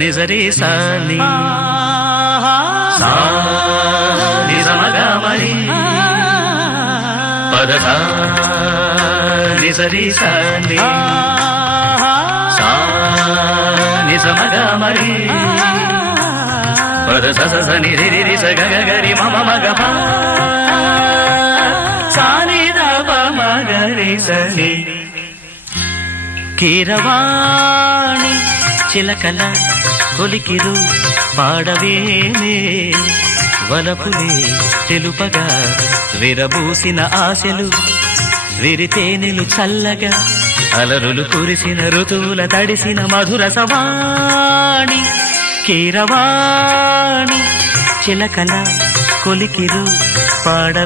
నిజరే సాని. సా నిజమగ మరి పద సా నిజరే సాని. సా నిజమగ మరి పద స స స ని రి రి రి స గ గ గ రి మ మ మ గ ప. సా ని ద ప మ గ రి స ని. కీరవాణి చిలకల కొలికిరు పాడవేమే వలపులే తెలుపగా విరబూసిన ఆశలు విరితేనెలు చల్లగా అలరులు కురిసిన ఋతువుల తడిసిన మధుర సవాణి కీరవాణి చిలకల కొలికిరు పాడ